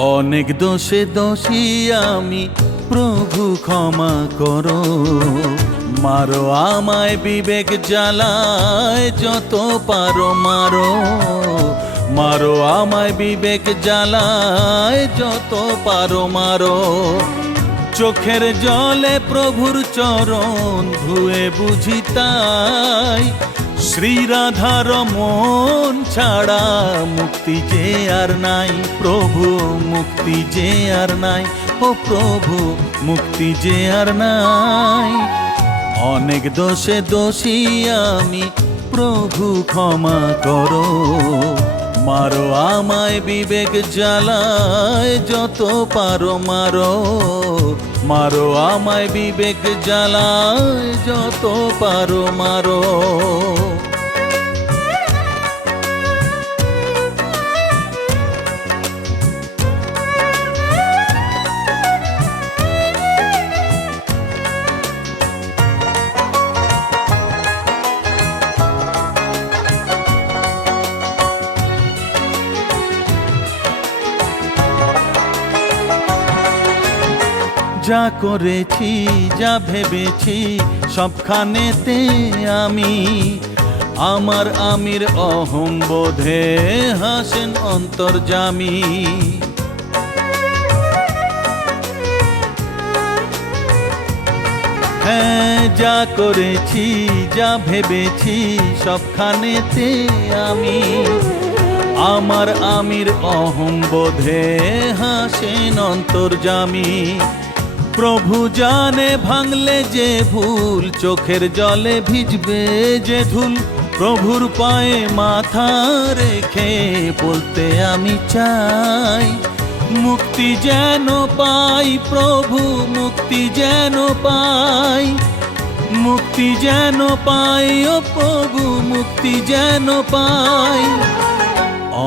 অনেক দোষে দোষী আমি, প্রভু ক্ষমা করো। মারো আমায়, বিবেক জ্বালায়, যত পারো মারো। মারো আমায়, বিবেক জ্বালায়, যত পারো মারো। চোখের জলে প্রভুর চরণ, ধুয়ে বুঝি শ্রীরাধার মন ছাড়া মুক্তি যে আর নাই, প্রভু মুক্তি যে আর নাই, ও প্রভু মুক্তি যে আর নাই। অনেক দোষে দোষী আমি, প্রভু ক্ষমা করো। মারো আমায় বিবেক জ্বালায়, যত পারো মারো। মারো আমায় বিবেক জ্বালায়, যত পারো মারো। যা করেছি, যা ভেবেছি সবখানেতে আমি। আমার আমির অহম বোধে হাসেন অন্তর্জামী। হ্যাঁ যা করেছি, যা ভেবেছি সবখানেতে আমি। আমার আমির অহম বোধে হাসেন অন্তর্জামী। প্রভু জানে ভাঙলে যে ভুল, চোখের জলে ভিজবে যে ধুল। প্রভুর পায়ে মাথা রেখে বলতে আমি চাই, মুক্তি যেন পাই, প্রভু মুক্তি যেন পাই। মুক্তি যেন পাই, ও প্রভু মুক্তি যেন পাই।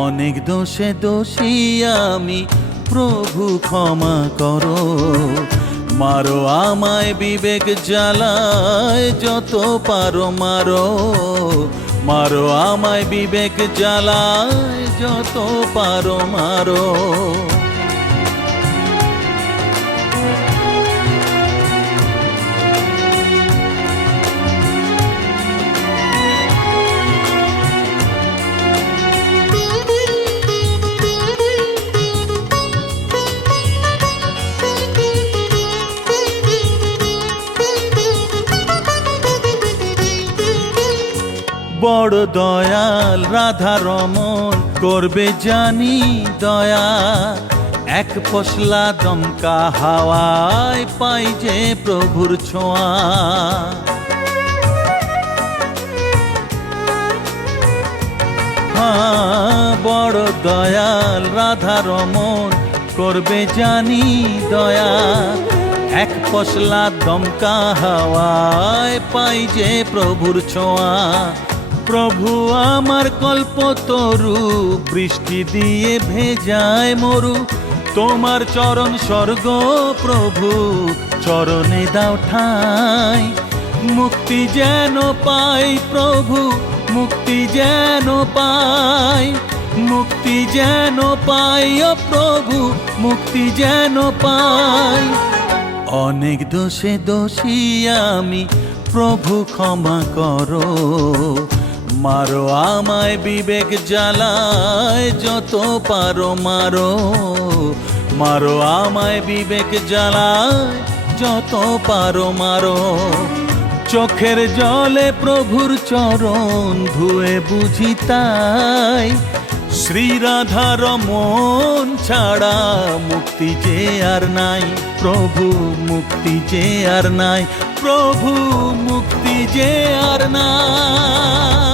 অনেক দোষে দোষী আমি, প্রভু ক্ষমা করো। মারো আমায় বিবেক জ্বালায় যত পারো মারো। মারো আমায় বিবেক জ্বালায় যত পারো মারো। বড় দয়াল রাধা রমন করবে জানি দয়া। এক পশলা দমকা হাওয়ায় পাই যে প্রভুর ছোঁয়া। বড় দয়াল রাধা রমন করবে জানি দয়া। এক পশলা দমকা হাওয়ায় পাই যে প্রভুর ছোঁয়া। প্রভু, আমার কল্প তরু, বৃষ্টি দিয়ে ভেজায় মরু। তোমার চরণ স্বর্গ প্রভু, চরণে দাও ঠাই। মুক্তি যেন পাই প্রভু, মুক্তি যেন পাই। মুক্তি যেন পাই ও প্রভু, মুক্তি যেন পাই। অনেক দোষে দোষী আমি, প্রভু ক্ষমা করো। মারো, আমায় বিবেক জ্বালায়, যত পারো মারো। মারো, আমায় বিবেক জ্বালায়, যত পারো মারো। চোখের জলে প্রভুর চরণ ধুয়ে বুঝি তাই শ্রীরাধার মন ছাড়া মুক্তি যে আর নাই, প্রভু মুক্তি যে আর নাই, প্রভু মুক্তি যে আর নাই।